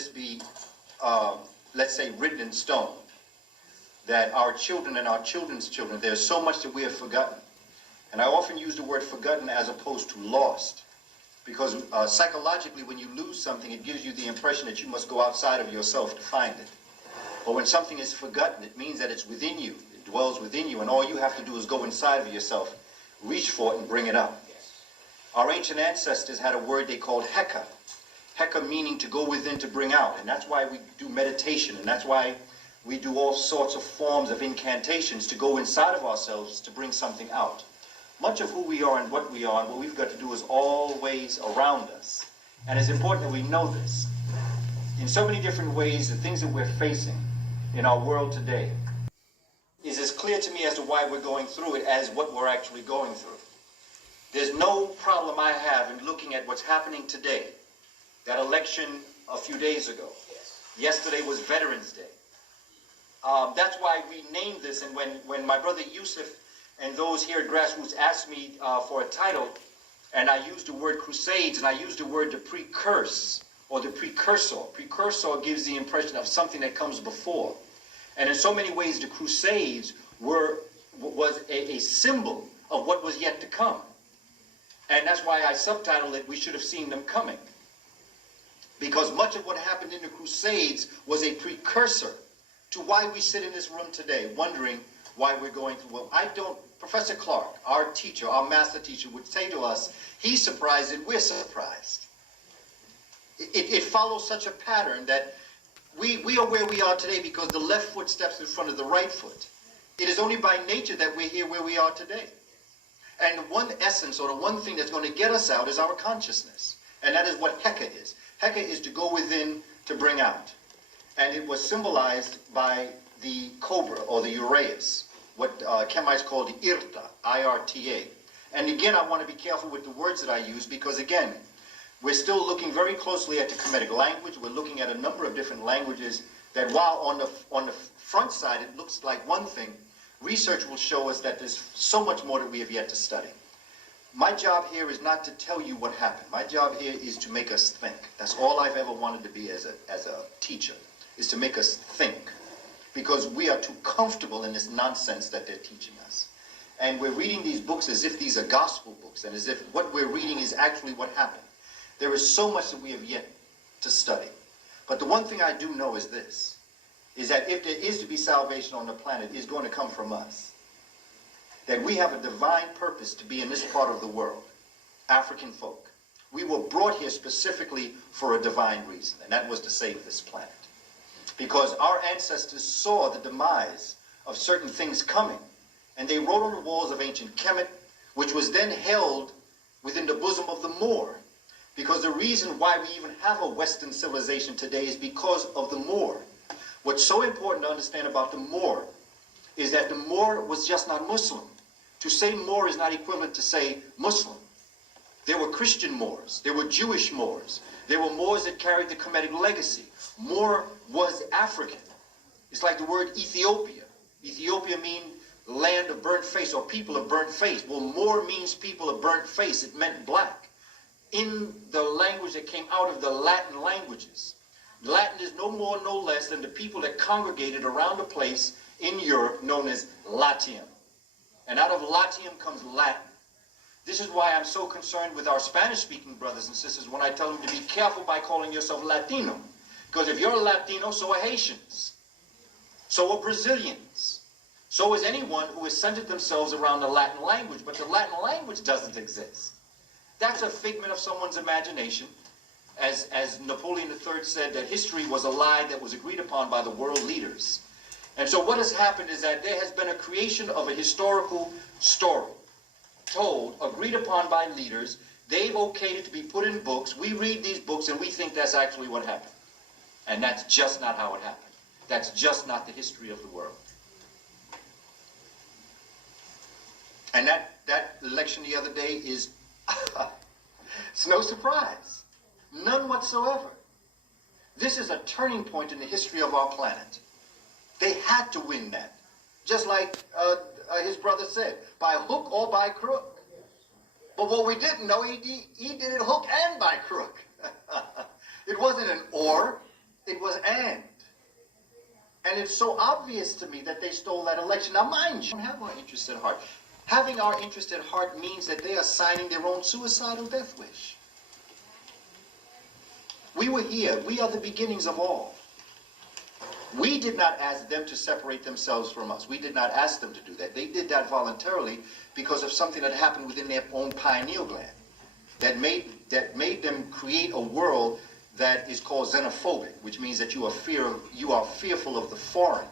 this be, let's say, written in stone, that our children and our children's children, there's so much that we have forgotten. And I often use the word forgotten as opposed to lost, because psychologically, when you lose something, it gives you the impression that you must go outside of yourself to find it. But when something is forgotten, it means that it's within you. It dwells within you, and all you have to do is go inside of yourself, reach for it, and bring it up. Our ancient ancestors had a word they called heka. Heka meaning to go within, to bring out. And that's why we do meditation, and that's why we do all sorts of forms of incantations to go inside of ourselves to bring something out. Much of who we are and what we are and what we've got to do is always around us. And it's important that we know this. In so many different ways, the things that we're facing in our world today is as clear to me as to why we're going through it as what we're actually going through. There's no problem I have in looking at what's happening today. That election a few days ago. Yesterday was Veterans Day. That's why we named this, and when my brother Yusuf and those here at Grassroots asked me for a title, and I used the word Crusades, and I used the word the precurse, or the precursor. Precursor gives the impression of something that comes before. And in so many ways, the Crusades was a symbol of what was yet to come. And that's why I subtitled it, We Should Have Seen Them Coming. Because much of what happened in the Crusades was a precursor to why we sit in this room today, wondering why we're going through what Professor Clark, our teacher, our master teacher, would say to us, he's surprised and we're surprised. It follows such a pattern that we are where we are today because the left foot steps in front of the right foot. It is only by nature that we're here where we are today. And the one essence, or the one thing that's going to get us out is our consciousness. And that is what Heka is. Heka is to go within, to bring out. And it was symbolized by the cobra, or the uraeus, what Kemites call the irta, I-R-T-A. And again, I want to be careful with the words that I use, because again, we're still looking very closely at the Kemetic language. We're looking at a number of different languages that, while on the front side it looks like one thing, research will show us that there's so much more that we have yet to study. My job here is not to tell you what happened. My job here is to make us think. That's all I've ever wanted to be as a teacher, is to make us think. Because we are too comfortable in this nonsense that they're teaching us. And we're reading these books as if these are gospel books, and as if what we're reading is actually what happened. There is so much that we have yet to study. But the one thing I do know is this, is that if there is to be salvation on the planet, it's going to come from us. That we have a divine purpose to be in this part of the world, African folk. We were brought here specifically for a divine reason, and that was to save this planet. Because our ancestors saw the demise of certain things coming, and they wrote on the walls of ancient Kemet, which was then held within the bosom of the Moor. Because the reason why we even have a Western civilization today is because of the Moor. What's so important to understand about the Moor is that the Moor was just not Muslim. To say Moor is not equivalent to say Muslim. There were Christian Moors. There were Jewish Moors. There were Moors that carried the Kemetic legacy. Moor was African. It's like the word Ethiopia. Ethiopia means land of burnt face, or people of burnt face. Well, Moor means people of burnt face. It meant black. In the language that came out of the Latin languages. Latin is no more, no less than the people that congregated around a place in Europe known as Latium. And out of Latium comes Latin. This is why I'm so concerned with our Spanish-speaking brothers and sisters when I tell them to be careful by calling yourself Latino. Because if you're a Latino, so are Haitians. So are Brazilians. So is anyone who has centered themselves around the Latin language. But the Latin language doesn't exist. That's a figment of someone's imagination. As Napoleon III said, that history was a lie that was agreed upon by the world leaders. And so what has happened is that there has been a creation of a historical story, told, agreed upon by leaders. They've okayed it to be put in books. We read these books and we think that's actually what happened. And that's just not how it happened. That's just not the history of the world. And that election the other day is, it's no surprise. None whatsoever. This is a turning point in the history of our planet. They had to win that. Just like his brother said, by hook or by crook. But what we didn't know, he did it hook and by crook. It wasn't an or, It was and. And it's so obvious to me that they stole that election. Now, mind you, we don't have our interest at heart. Having our interest at heart means that they are signing their own suicidal death wish. We were here. We are the beginnings of all. We did not ask them to separate themselves from us. We did not ask them to do that. They did that voluntarily because of something that happened within their own pineal gland that made them create a world that is called xenophobic, which means that you are fearful of the foreign.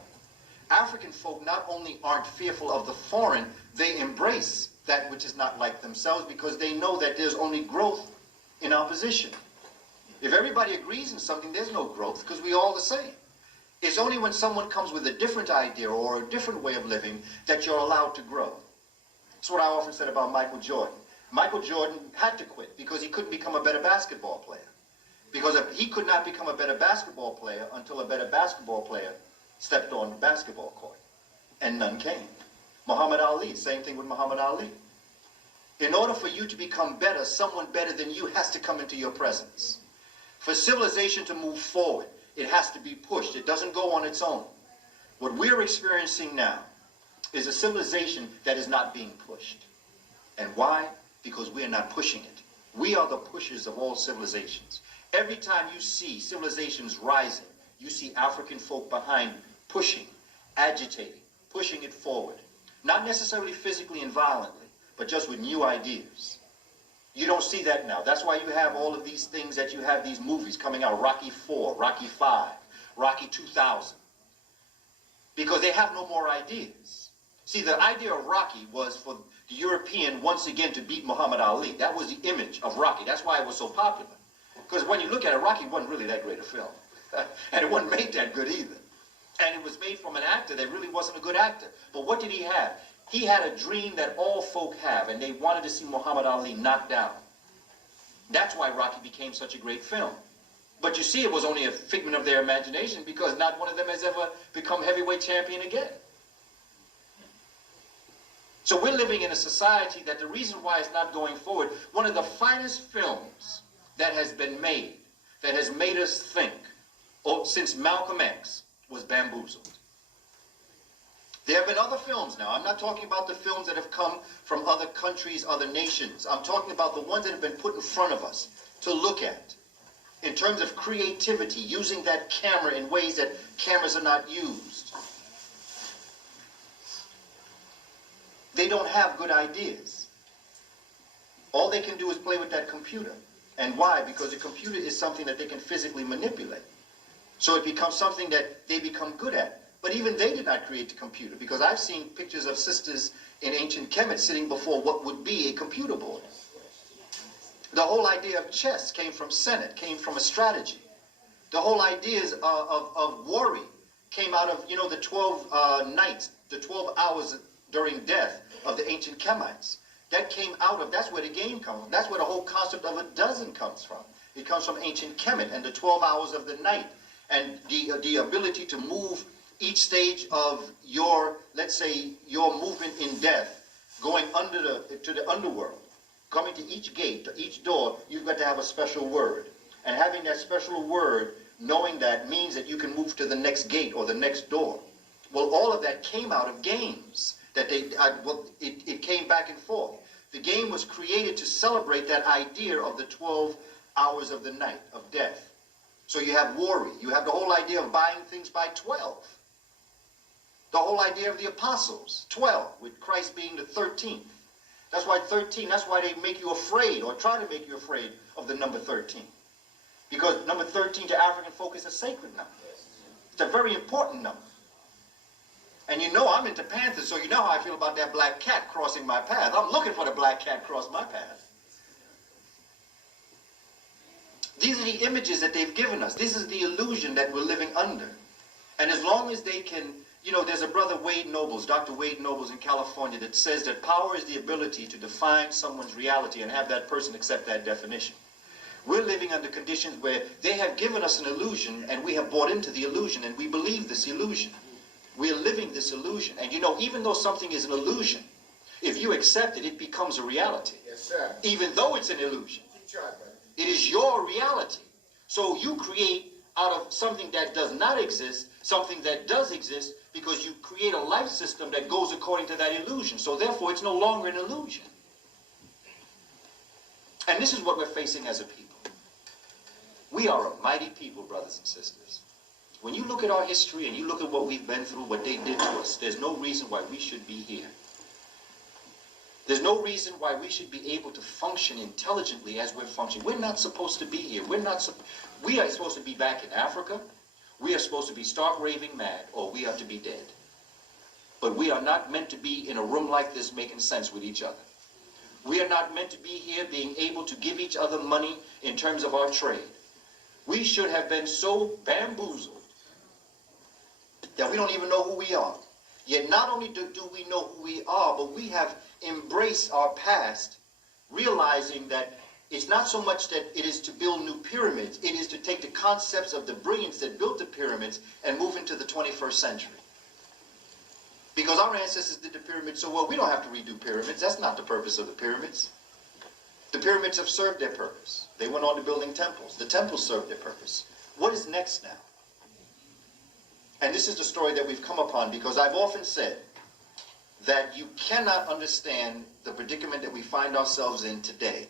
African folk not only aren't fearful of the foreign, they embrace that which is not like themselves because they know that there's only growth in opposition. If everybody agrees in something, there's no growth because we're all the same. It's only when someone comes with a different idea or a different way of living that you're allowed to grow. That's what I often said about Michael Jordan. Michael Jordan had to quit because he couldn't become a better basketball player. Because he could not become a better basketball player until a better basketball player stepped on the basketball court. And none came. Muhammad Ali, same thing with Muhammad Ali. In order for you to become better, someone better than you has to come into your presence. For civilization to move forward, it has to be pushed. It doesn't go on its own. What we're experiencing now is a civilization that is not being pushed. And why? Because we are not pushing it. We are the pushers of all civilizations. Every time you see civilizations rising, you see African folk behind pushing, agitating, pushing it forward. Not necessarily physically and violently, but just with new ideas. You don't see that now. That's why you have all of these things that you have these movies coming out, Rocky IV, Rocky V, Rocky 2000. Because they have no more ideas. See, the idea of Rocky was for the European once again to beat Muhammad Ali. That was the image of Rocky. That's why it was so popular. Because when you look at it, Rocky wasn't really that great a film. And it wasn't made that good either. And it was made from an actor that really wasn't a good actor. But what did he have? He had a dream that all folk have, and they wanted to see Muhammad Ali knocked down. That's why Rocky became such a great film. But you see, it was only a figment of their imagination because not one of them has ever become heavyweight champion again. So we're living in a society that the reason why it's not going forward, one of the finest films that has been made, that has made us think, since Malcolm X, was Bamboozled. There have been other films now. I'm not talking about the films that have come from other countries, other nations. I'm talking about the ones that have been put in front of us to look at. In terms of creativity, using that camera in ways that cameras are not used. They don't have good ideas. All they can do is play with that computer. And why? Because the computer is something that they can physically manipulate. So it becomes something that they become good at. But even they did not create the computer, because I've seen pictures of sisters in ancient Kemet sitting before what would be a computer board. The whole idea of chess came from Senate, came from a strategy. The whole ideas of worry came out of, the 12 nights, the 12 hours during death of the ancient Kemites. That came out of, that's where the game comes from. That's where the whole concept of a dozen comes from. It comes from ancient Kemet and the 12 hours of the night and the ability to move each stage of your, let's say, your movement in death, going to the underworld, coming to each gate, to each door, you've got to have a special word. And having that special word, knowing that means that you can move to the next gate or the next door. Well, all of that came out of games. That it came back and forth. The game was created to celebrate that idea of the 12 hours of the night, of death. So you have worry. You have the whole idea of buying things by 12. The whole idea of the apostles, 12, with Christ being the 13th. That's why 13, that's why they make you afraid, or try to make you afraid of the number 13. Because number 13 to African folk is a sacred number. It's a very important number. And you know I'm into Panthers, so you know how I feel about that black cat crossing my path. I'm looking for the black cat cross my path. These are the images that they've given us. This is the illusion that we're living under. And as long as they can, there's a brother Wade Nobles, Dr. Wade Nobles in California, that says that power is the ability to define someone's reality and have that person accept that definition. We're living under conditions where they have given us an illusion and we have bought into the illusion and we believe this illusion. We're living this illusion. And even though something is an illusion, if you accept it, it becomes a reality. Yes, sir. Even though it's an illusion. It is your reality. So you create out of something that does not exist, something that does exist, because you create a life system that goes according to that illusion. So therefore, it's no longer an illusion. And this is what we're facing as a people. We are a mighty people, brothers and sisters. When you look at our history and you look at what we've been through, what they did to us, there's no reason why we should be here. There's no reason why we should be able to function intelligently as we're functioning. We're not supposed to be here. We are supposed to be back in Africa. We are supposed to be stark raving mad, or we are to be dead. But we are not meant to be in a room like this making sense with each other. We are not meant to be here being able to give each other money in terms of our trade. We should have been so bamboozled that we don't even know who we are. Yet not only do we know who we are, but we have embraced our past, realizing that it's not so much that it is to build new pyramids, it is to take the concepts of the brilliance that built the pyramids and move into the 21st century. Because our ancestors did the pyramids so well, we don't have to redo pyramids. That's not the purpose of the pyramids. The pyramids have served their purpose. They went on to building temples. The temples served their purpose. What is next now? And this is the story that we've come upon, because I've often said that you cannot understand the predicament that we find ourselves in today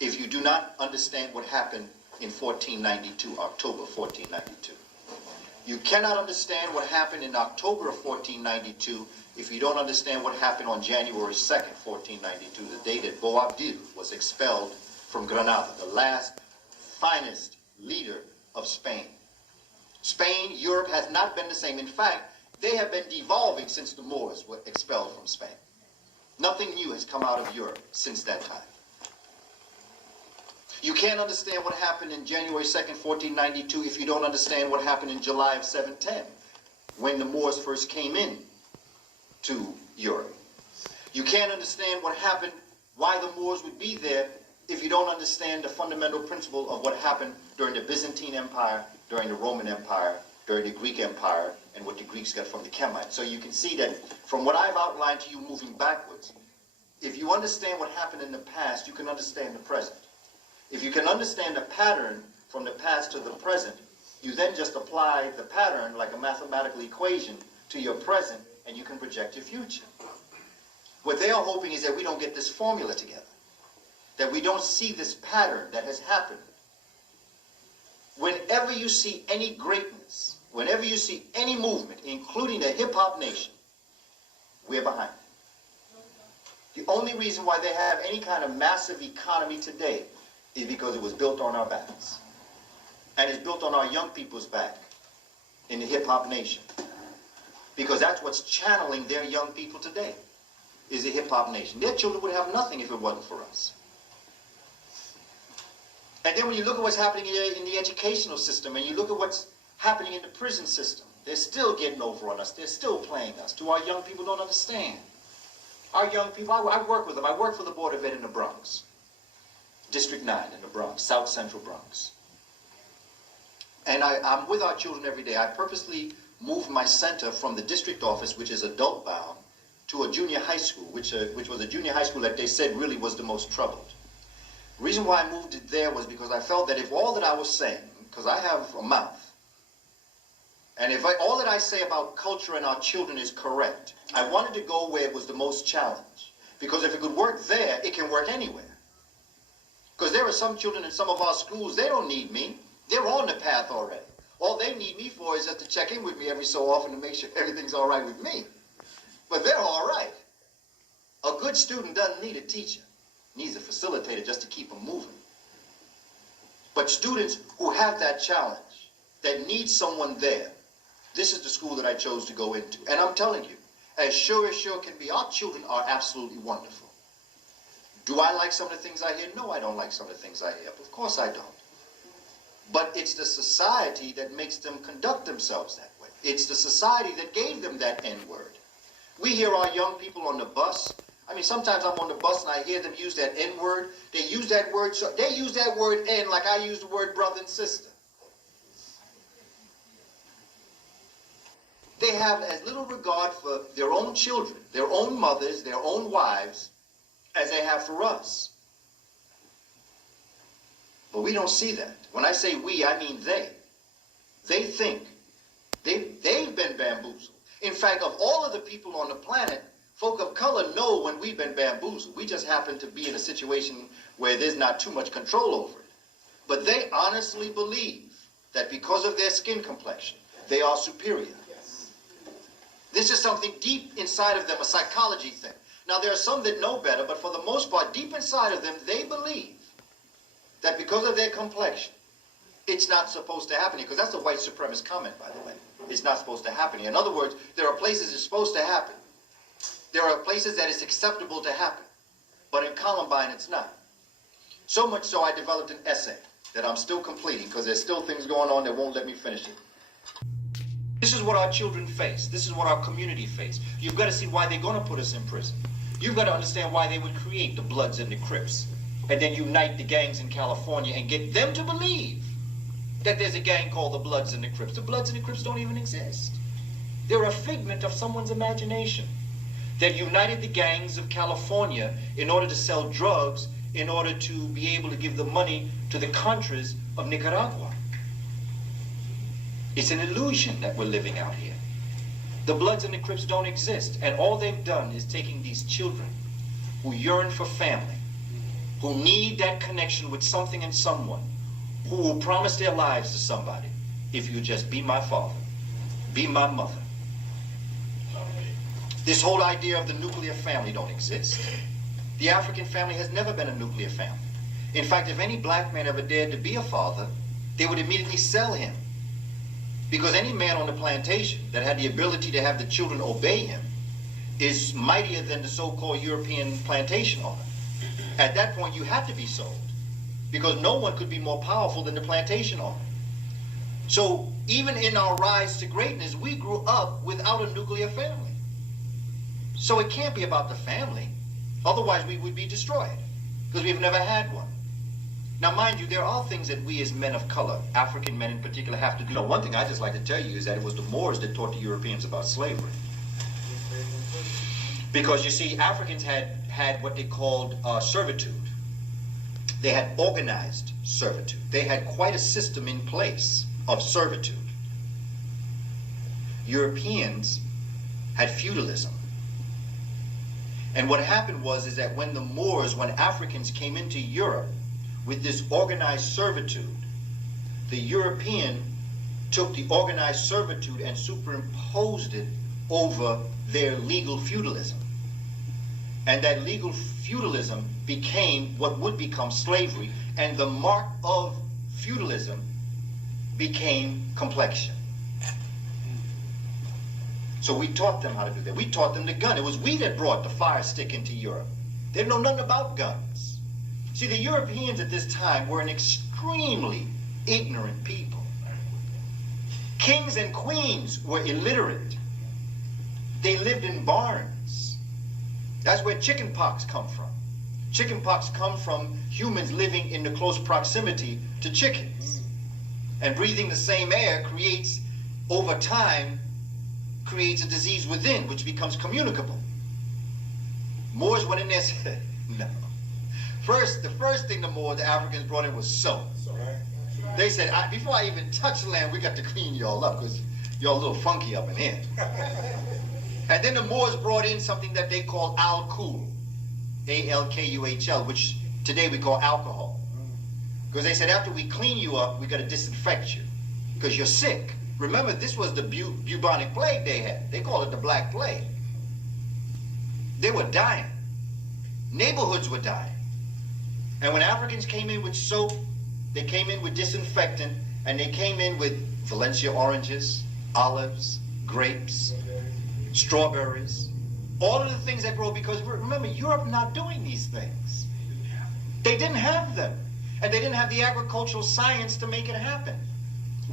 if you do not understand what happened in 1492, October 1492. You cannot understand what happened in October of 1492 if you don't understand what happened on January 2nd, 1492, the day that Boabdil was expelled from Granada, the last finest leader of Spain. Spain, Europe has not been the same. In fact, they have been devolving since the Moors were expelled from Spain. Nothing new has come out of Europe since that time. You can't understand what happened in January 2nd, 1492 if you don't understand what happened in July of 710, when the Moors first came in to Europe. You can't understand what happened, why the Moors would be there, if you don't understand the fundamental principle of what happened during the Byzantine Empire, during the Roman Empire, during the Greek Empire, and what the Greeks got from the Chemites. So you can see that from what I've outlined to you moving backwards, if you understand what happened in the past, you can understand the present. If you can understand the pattern from the past to the present, you then just apply the pattern like a mathematical equation to your present, and you can project your future. What they are hoping is that we don't get this formula together, that we don't see this pattern that has happened. Whenever you see any greatness, whenever you see any movement, including the hip-hop nation, we're behind. The only reason why they have any kind of massive economy today is because it was built on our backs. And it's built on our young people's back in the hip-hop nation. Because that's what's channeling their young people today, is the hip-hop nation. Their children would have nothing if it wasn't for us. And then when you look at what's happening in the educational system, and you look at what's happening in the prison system, they're still getting over on us. They're still playing us. To our young people don't understand. Our young people, I work with them. I work for the Board of Ed in the Bronx. District 9 in the Bronx, South Central Bronx. And I'm with our children every day. I purposely moved my center from the district office, which is adult bound, to a junior high school, which was a junior high school that they said really was the most troubled. The reason why I moved it there was because I felt that if all that I was saying, because I have a mouth, and if all that I say about culture and our children is correct, I wanted to go where it was the most challenged. Because if it could work there, it can work anywhere. Because there are some children in some of our schools, they don't need me. They're on the path already. All they need me for is just to check in with me every so often to make sure everything's all right with me. But they're all right. A good student doesn't need a teacher. Needs a facilitator just to keep them moving. But students who have that challenge, that need someone there, this is the school that I chose to go into. And I'm telling you, as sure can be, our children are absolutely wonderful. Do I like some of the things I hear? No, I don't like some of the things I hear. Of course I don't. But it's the society that makes them conduct themselves that way. It's the society that gave them that N-word. We hear our young people on the bus. I mean, sometimes I'm on the bus and I hear them use that N-word. They use that word, so they use that word N like I use the word brother and sister. They have as little regard for their own children, their own mothers, their own wives, as they have for us. But we don't see that. When I say we, I mean they. They think. They've been bamboozled. In fact, of all of the people on the planet, folk of color know when we've been bamboozled. We just happen to be in a situation where there's not too much control over it. But they honestly believe that because of their skin complexion, they are superior. This is something deep inside of them, a psychology thing. Now, there are some that know better, but for the most part, deep inside of them, they believe that because of their complexion, it's not supposed to happen here. Because that's a white supremacist comment, by the way. It's not supposed to happen here. In other words, there are places it's supposed to happen. There are places that it's acceptable to happen. But in Columbine, it's not. So much so, I developed an essay that I'm still completing, because there's still things going on that won't let me finish it. This is what our children face. This is what our community face. You've got to see why they're going to put us in prison. You've got to understand why they would create the Bloods and the Crips, and then unite the gangs in California and get them to believe that there's a gang called the Bloods and the Crips. The Bloods and the Crips don't even exist. They're a figment of someone's imagination that united the gangs of California in order to sell drugs, in order to be able to give the money to the Contras of Nicaragua. It's an illusion that we're living out here. The Bloods and the Crips don't exist, and all they've done is taking these children who yearn for family, who need that connection with something and someone, who will promise their lives to somebody. If you just be my father, be my mother. This whole idea of the nuclear family don't exist. The African family has never been a nuclear family. In fact, if any black man ever dared to be a father, they would immediately sell him. Because any man on the plantation that had the ability to have the children obey him is mightier than the so-called European plantation owner. At that point, you had to be sold, because no one could be more powerful than the plantation owner. So even in our rise to greatness, we grew up without a nuclear family. So it can't be about the family. Otherwise, we would be destroyed, because we've never had one. Now, mind you, there are things that we as men of color, African men in particular, have to do. Now, one thing I just like to tell you is that it was the Moors that taught the Europeans about slavery. Because, you see, Africans had what they called servitude. They had organized servitude. They had quite a system in place of servitude. Europeans had feudalism. And what happened is that when the Moors, when Africans came into Europe with this organized servitude, the European took the organized servitude and superimposed it over their legal feudalism. And that legal feudalism became what would become slavery, and the mark of feudalism became complexion. So we taught them how to do that. We taught them the gun. It was we that brought the fire stick into Europe. They didn't know nothing about guns. See, the Europeans at this time were an extremely ignorant people. Kings and queens were illiterate. They lived in barns. That's where chicken pox come from. Chicken pox come from humans living in the close proximity to chickens. And breathing the same air creates, over time, creates a disease within, which becomes communicable. Moors went in there and said, no. The first thing the Africans brought in was soap. They said, before I even touch the land, we got to clean y'all up, because y'all a little funky up in here. And then the Moors brought in something that they called alcohol, A-L-K-U-H-L, which today we call alcohol. Because they said, after we clean you up, we got to disinfect you, because you're sick. Remember, this was the bubonic plague they had. They call it the Black Plague. They were dying. Neighborhoods were dying. And when Africans came in with soap, they came in with disinfectant, and they came in with Valencia oranges, olives, grapes, strawberries, all of the things that grow, because remember, Europe not doing these things. They didn't have them. And they didn't have the agricultural science to make it happen.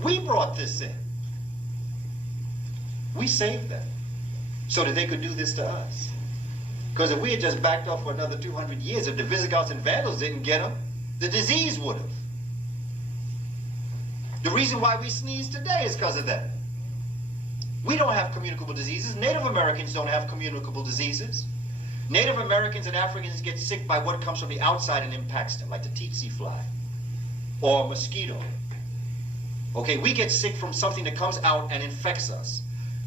We brought this in. We saved them so that they could do this to us. Because if we had just backed off for another 200 years, if the Visigoths and Vandals didn't get them, the disease would have. The reason why we sneeze today is because of that. We don't have communicable diseases. Native Americans don't have communicable diseases. Native Americans and Africans get sick by what comes from the outside and impacts them, like the tsetse fly. or a mosquito. Okay, we get sick from something that comes out and infects us.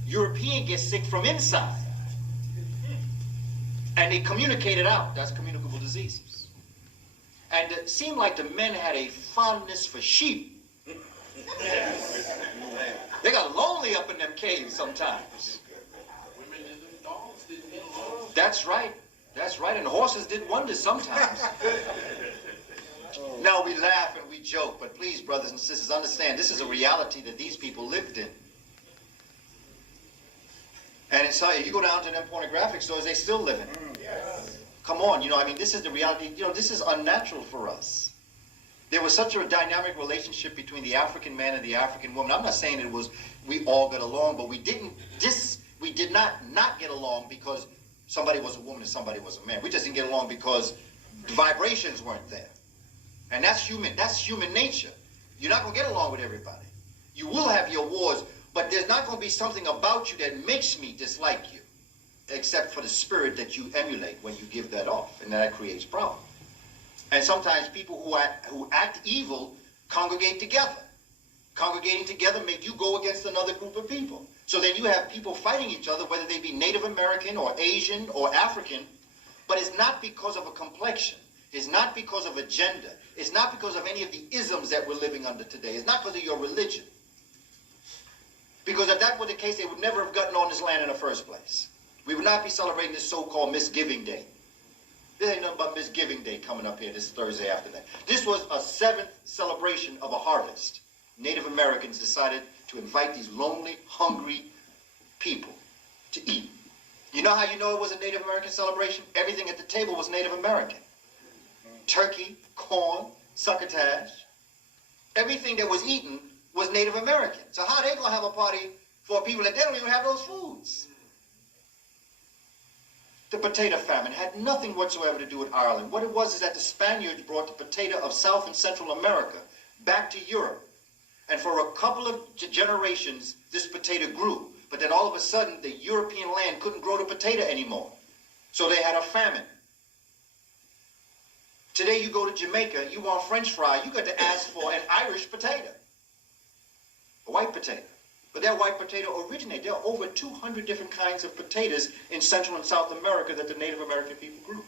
European gets sick from inside. And they communicate it out. That's communicable diseases. And it seemed like the men had a fondness for sheep. They got lonely up in them caves sometimes. That's right. That's right. And horses did wonders sometimes. Now we laugh and we joke, but please, brothers and sisters, understand this is a reality that these people lived in. And it's how you go down to them pornographic stores, they still live in it. Yes. Come on, I mean, this is the reality. This is unnatural for us. There was such a dynamic relationship between the African man and the African woman. I'm not saying it was we all got along, but we did not get along because somebody was a woman and somebody was a man. We just didn't get along because the vibrations weren't there. And that's human nature. You're not going to get along with everybody. You will have your wars, but there's not going to be something about you that makes me dislike you, except for the spirit that you emulate when you give that off, and that creates problems. And sometimes people who act evil congregate together. Congregating together make you go against another group of people. So then you have people fighting each other, whether they be Native American or Asian or African, but it's not because of a complexion. It's not because of a gender. It's not because of any of the isms that we're living under today. It's not because of your religion. Because if that were the case, they would never have gotten on this land in the first place. We would not be celebrating this so-called Misgiving Day. There ain't nothing but Misgiving Day coming up here this Thursday afternoon. This was a seventh celebration of a harvest. Native Americans decided to invite these lonely, hungry people to eat. You know how you know it was a Native American celebration? Everything at the table was Native American. Turkey, corn, succotash. Everything that was eaten was Native American. So how are they going to have a party for people that they don't even have those foods? The potato famine had nothing whatsoever to do with Ireland. What it was is that the Spaniards brought the potato of South and Central America back to Europe. And for a couple of generations, this potato grew. But then all of a sudden, the European land couldn't grow the potato anymore. So they had a famine. Today you go to Jamaica, you want French fry, you got to ask for an Irish potato. A white potato. But that white potato originated. There are over 200 different kinds of potatoes in Central and South America that the Native American people grew.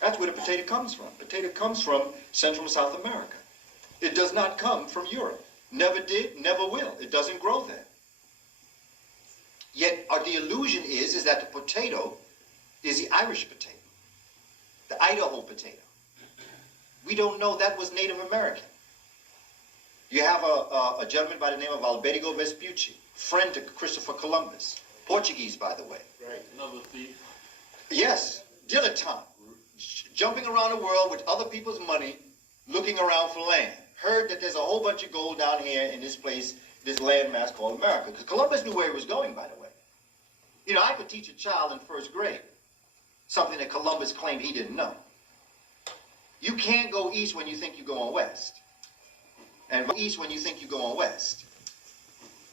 That's where the potato comes from. Potato comes from Central and South America. It does not come from Europe. Never did, never will. It doesn't grow there. Yet the illusion is that the potato is the Irish potato, the Idaho potato. We don't know that was Native American. You have a gentleman by the name of Alberigo Vespucci, friend to Christopher Columbus, Portuguese, by the way. Right, another thief. Yes, dilettante, jumping around the world with other people's money, looking around for land. Heard that there's a whole bunch of gold down here in this place, this landmass called America. Because Columbus knew where he was going, by the way. I could teach a child in first grade something that Columbus claimed he didn't know. You can't go east when you think you're going west. And go east when you think you're going west.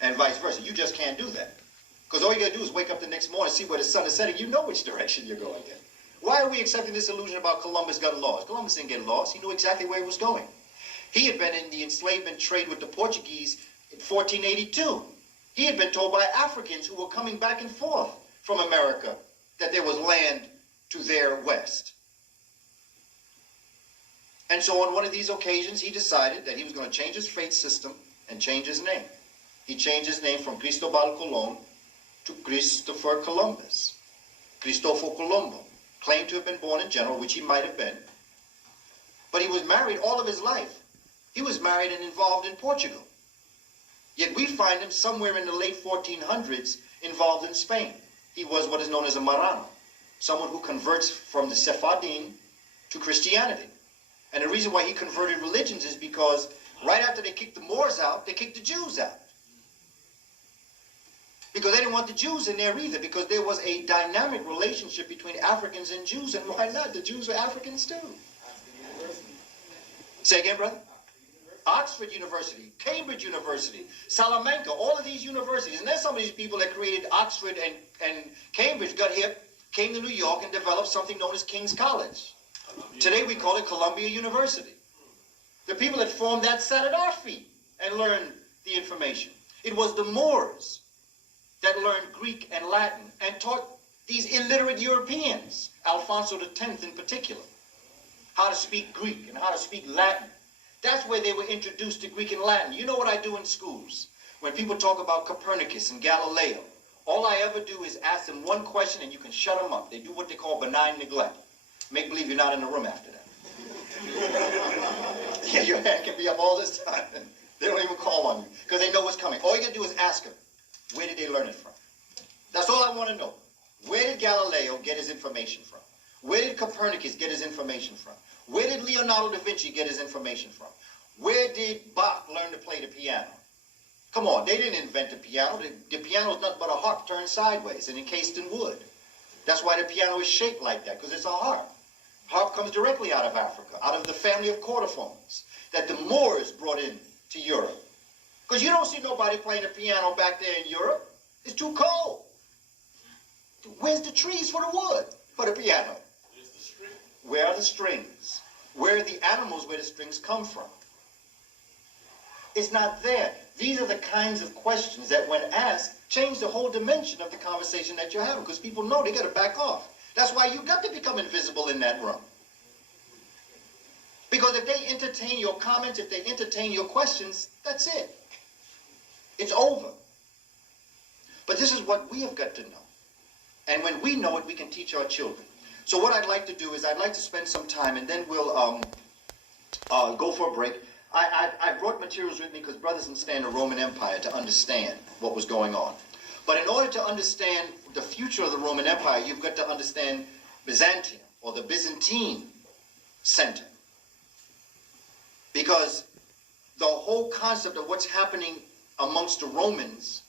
And vice versa. You just can't do that. Because all you got to do is wake up the next morning, see where the sun is setting. You know which direction you're going in. Why are we accepting this illusion about Columbus got lost? Columbus didn't get lost. He knew exactly where he was going. He had been in the enslavement trade with the Portuguese in 1482. He had been told by Africans who were coming back and forth from America that there was land to their west. And so on one of these occasions, he decided that he was going to change his fate system and change his name. He changed his name from Cristobal Colon to Christopher Columbus. Cristoforo Colombo, claimed to have been born in Genoa, which he might have been. But he was married all of his life. He was married and involved in Portugal. Yet we find him somewhere in the late 1400s involved in Spain. He was what is known as a Marrano, someone who converts from the Sephardim to Christianity. And the reason why he converted religions is because right after they kicked the Moors out, they kicked the Jews out. Because they didn't want the Jews in there either, because there was a dynamic relationship between Africans and Jews, and why not? The Jews were Africans too. Say again, brother? Oxford University, Cambridge University, Salamanca, all of these universities. And then some of these people that created Oxford and Cambridge got hip, came to New York and developed something known as King's College. Today we call it Columbia University. The people that formed that sat at our feet and learned the information. It was the Moors that learned Greek and Latin and taught these illiterate Europeans, Alfonso X in particular, how to speak Greek and how to speak Latin. That's where they were introduced to Greek and Latin. You know what I do in schools? When people talk about Copernicus and Galileo, all I ever do is ask them one question and you can shut them up. They do what they call benign neglect. Make believe you're not in the room after that. Yeah, your hand can be up all this time. They don't even call on you because they know what's coming. All you can do is ask them, where did they learn it from? That's all I want to know. Where did Galileo get his information from? Where did Copernicus get his information from? Where did Leonardo da Vinci get his information from? Where did Bach learn to play the piano? Come on, they didn't invent the piano. The piano is nothing but a harp turned sideways and encased in wood. That's why the piano is shaped like that, because it's a harp. Harp comes directly out of Africa, out of the family of chordophones that the Moors brought in to Europe. Because you don't see nobody playing the piano back there in Europe. It's too cold. Where's the trees for the wood for the piano? Where's the string? Where are the strings? Where are the animals where the strings come from? It's not there. These are the kinds of questions that when asked, change the whole dimension of the conversation that you're having, because people know they got to back off. That's why you got to become invisible in that room. Because if they entertain your comments, if they entertain your questions, that's it. It's over. But this is what we have got to know. And when we know it, we can teach our children. So what I'd like to do is I'd like to spend some time, and then we'll go for a break. I brought materials with me because brothers understand the Roman Empire to understand what was going on. But in order to understand the future of the Roman Empire, you've got to understand Byzantium, or the Byzantine center. Because the whole concept of what's happening amongst the Romans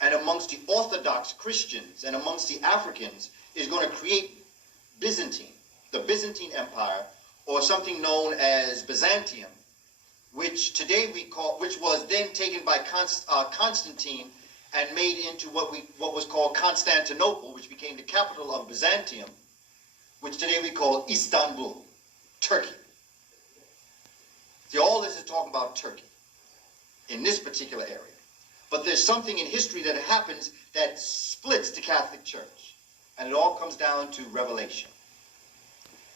and amongst the Orthodox Christians and amongst the Africans is going to create Byzantine, the Byzantine Empire, or something known as Byzantium, which today we call, which was then taken by Constantine and made into what was called Constantinople, which became the capital of Byzantium, which today we call Istanbul, Turkey. See, all this is talking about Turkey in this particular area. But there's something in history that happens that splits the Catholic Church. And it all comes down to revelation.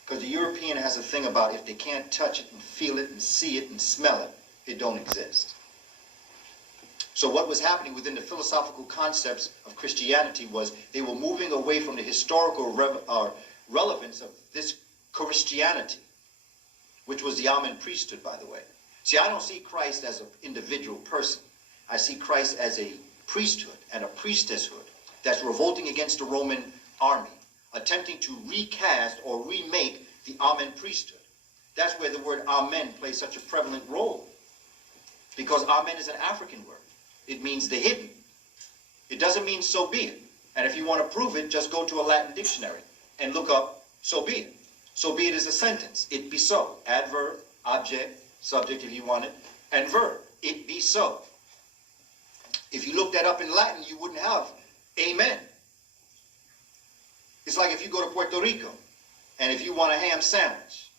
Because the European has a thing about if they can't touch it and feel it and see it and smell it, it don't exist. So what was happening within the philosophical concepts of Christianity was they were moving away from the historical relevance of this Christianity, which was the Amen priesthood, by the way. See, I don't see Christ as an individual person. I see Christ as a priesthood and a priestesshood that's revolting against the Roman army, attempting to recast or remake the Amen priesthood. That's where the word Amen plays such a prevalent role. Because Amen is an African word. It means the hidden. It doesn't mean so be it. And if you want to prove it, just go to a Latin dictionary and look up so be it. So be it is a sentence. It be so. Adverb, object, subject if you want it, and verb. It be so. If you look that up in Latin, you wouldn't have amen. It's like if you go to Puerto Rico, and if you want a ham sandwich,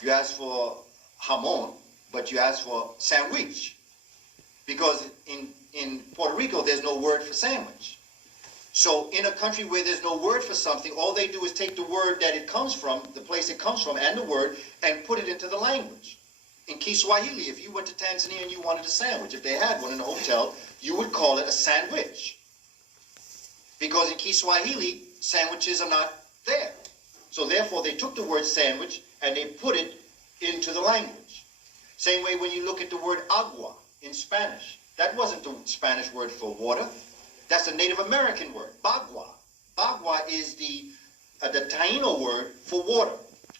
you ask for jamon, but you ask for sandwich. Because in Puerto Rico, there's no word for sandwich. So in a country where there's no word for something, all they do is take the word that it comes from, the place it comes from, and the word, and put it into the language. In Kiswahili, if you went to Tanzania and you wanted a sandwich, if they had one in a hotel, you would call it a sandwich. Because in Kiswahili, sandwiches are not there. So therefore, they took the word sandwich and they put it into the language. Same way when you look at the word agua in Spanish. That wasn't the Spanish word for water. That's a Native American word, bagua. Bagua is the Taino word for water.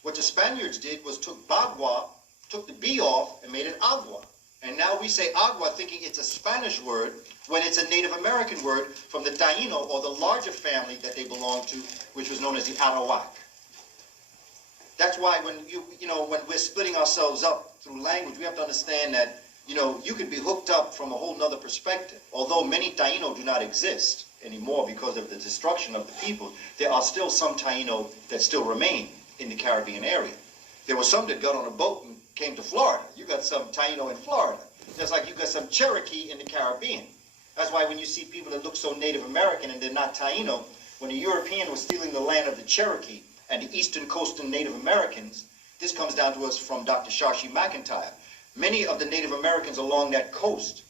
What the Spaniards did was took bagua, took the B off, and made it agua. And now we say agua thinking it's a Spanish word when it's a Native American word from the Taino, or the larger family that they belonged to, which was known as the Arawak. That's why when when we're splitting ourselves up through language, we have to understand that you could be hooked up from a whole nother perspective. Although many Taino do not exist anymore because of the destruction of the people, there are still some Taino that still remain in the Caribbean area. There were some that got on a boat and came to Florida. You got some Taino in Florida. Just like you got some Cherokee in the Caribbean. That's why when you see people that look so Native American and they're not Taino, when the European was stealing the land of the Cherokee and the eastern coastal Native Americans, this comes down to us from Dr. Shashi McIntyre. Many of the Native Americans along that coast,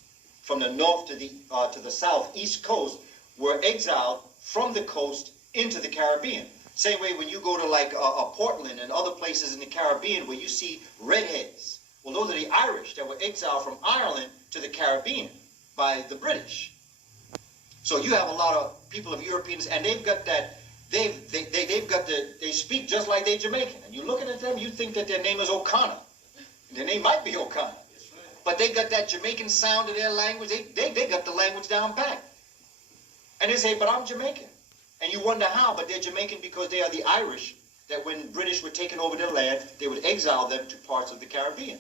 from the north to the south, east coast, were exiled from the coast into the Caribbean. Same way when you go to like Portland and other places in the Caribbean where you see redheads. Well, those are the Irish that were exiled from Ireland to the Caribbean by the British. So you have a lot of people of Europeans, and they've got that, they speak just like they're Jamaican. And you're looking at them, you think that their name is O'Connor. Their name might be O'Connor. But they got that Jamaican sound to their language. They got the language down pat. And they say, but I'm Jamaican. And you wonder how, but they're Jamaican because they are the Irish that when British were taking over their land, they would exile them to parts of the Caribbean.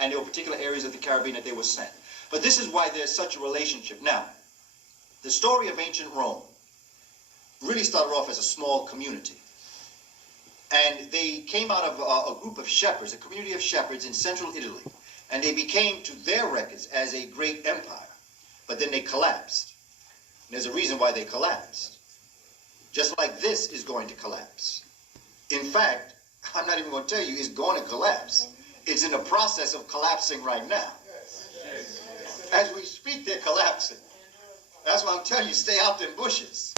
And there were particular areas of the Caribbean that they were sent. But this is why there's such a relationship. Now, the story of ancient Rome really started off as a small community. And they came out of a group of shepherds, a community of shepherds in central Italy. And they became, to their records, as a great empire. But then they collapsed. And there's a reason why they collapsed. Just like this is going to collapse. In fact, I'm not even going to tell you it's going to collapse. It's in the process of collapsing right now. As we speak, they're collapsing. That's why I'm telling you, stay out them bushes.